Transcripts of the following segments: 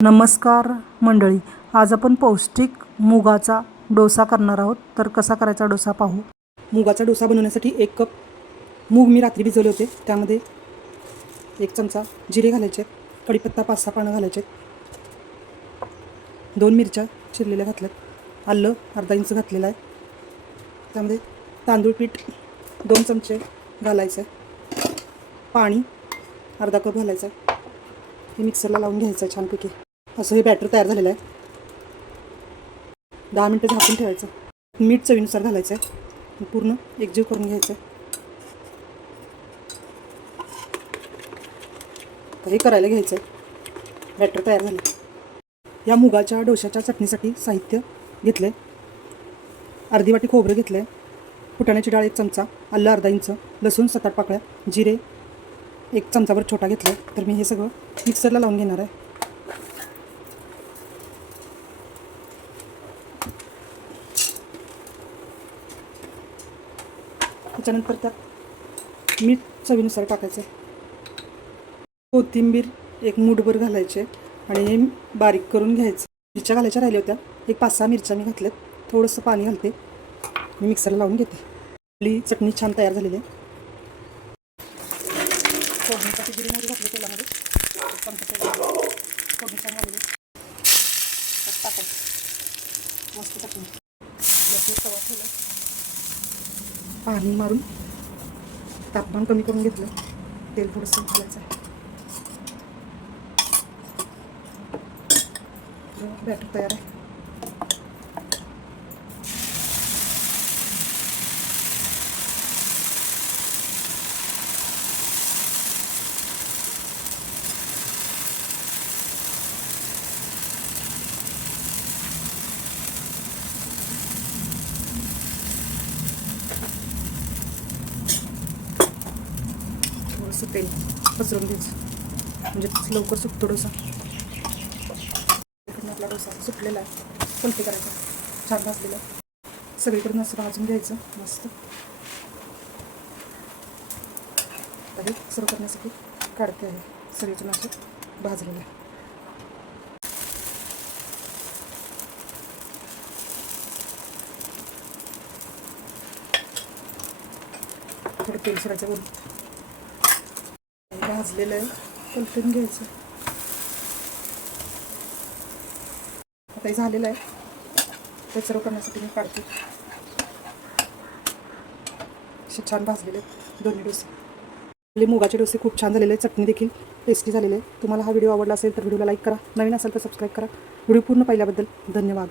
नमस्कार मंडळी आज आपण पौष्टिक मुगाचा डोसा करणार आहोत. तर कसा करायचा डोसा पाहू? मुगाचा डोसा बनवण्यासाठी एक कप मूग मी रात्री भिजवले होते. त्यामध्ये एक चमचा जिरे घालायचे कढीपत्ता पाच सहा पानं घालायचे दोन मिरच्या चिरलेल्या घातल्यात आलं अर्धा इंच घातलेलं आहे. त्यामध्ये तांदूळ पीठ दोन चमचे घालायचं आहे पाणी अर्धा कप घालायचं आहे. हे मिक्सरला लावून घ्यायचं आहे छानपैकी. असं हे बॅटर तयार झालेलं आहे. दहा मिनटं झाकून ठेवायचं. मीठ चवीनुसार घालायचं आहे पूर्ण एकजीव करून घ्यायचं आहे तर हे करायला घ्यायचं आहे बॅटर तयार झालं. या मुगाच्या डोशाच्या चटणीसाठी साहित्य घेतलं आहे अर्धी वाटी खोबरं घेतलं आहे फुटाण्याची डाळ एक चमचा आलं अर्धा इंच लसूण सात आठ पाकळ्या जिरे एक चमचाभर छोटा घेतला तर मी हे सगळं मिक्सरला लावून घेणार आहे. त्याच्यानंतर त्यात मीठ चवीनुसार टाकायचं आहे. कोथिंबीर एक मूठभर घालायचे आणि हे बारीक करून घ्यायचं. मिरच्या घालायच्या राहिल्या होत्या. एक पाच सहा मिरच्या मी घातल्यात. थोडंसं पाणी घालते. मी मिक्सरला लावून घेते. आपली चटणी छान तयार झालेली आहे. फोडणीसाठी जिरे मोहरी घातले तेलामध्ये. फोडणी छान घालली टाकायचं. मस्त चटणी. पाणी मारून तापमान कमी करून घेतलं. तेल थोडंसं घालायचं आहे. बॅटर तयार आहे. थोडंसं तेल पसरून द्यायचं म्हणजे लवकर सुकतो डोसा. आपला डोसा सुटलेला आहे. पलटी करायचा. छान भाजलेला सगळीकडून असं भाजून घ्यायचं. मस्त. हे सर्व करण्यासाठी काढते आहे. सगळीकडून असं भाजलेलं आहे. थोडं तेल सोडायचं बोलून भाजलेलं आहे. पलटून घ्यायचं. आता हे झालेलं आहे. ते सर्व करण्यासाठी मी काढते. असे छान भाजलेले आहेत. दोन्ही डोसे. आपले मुगाचे डोसे खूप छान झालेले आहेत. चटणी देखील टेस्टी झालेली आहे. तुम्हाला हा व्हिडिओ आवडला असेल तर व्हिडिओला लाईक करा. नवीन असेल तर सबस्क्राईब करा. व्हिडिओ पूर्ण पाहिल्याबद्दल धन्यवाद.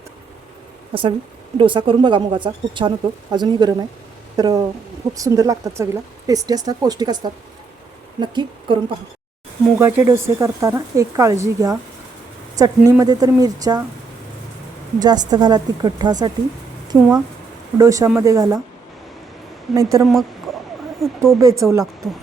असा डोसा करून बघा मुगाचा. खूप छान होतो. अजूनही गरम आहे. तर खूप सुंदर लागतात चवीला. टेस्टी असतात पौष्टिक असतात. नक्की करून पहा. मुगाचे डोसे करताना एक काळजी घ्या. चटणीमध्ये तर मिरच्या जास्त घाला तिखटासाठी किंवा डोशामध्ये घाला. नाहीतर मग तो बेचव लागतो.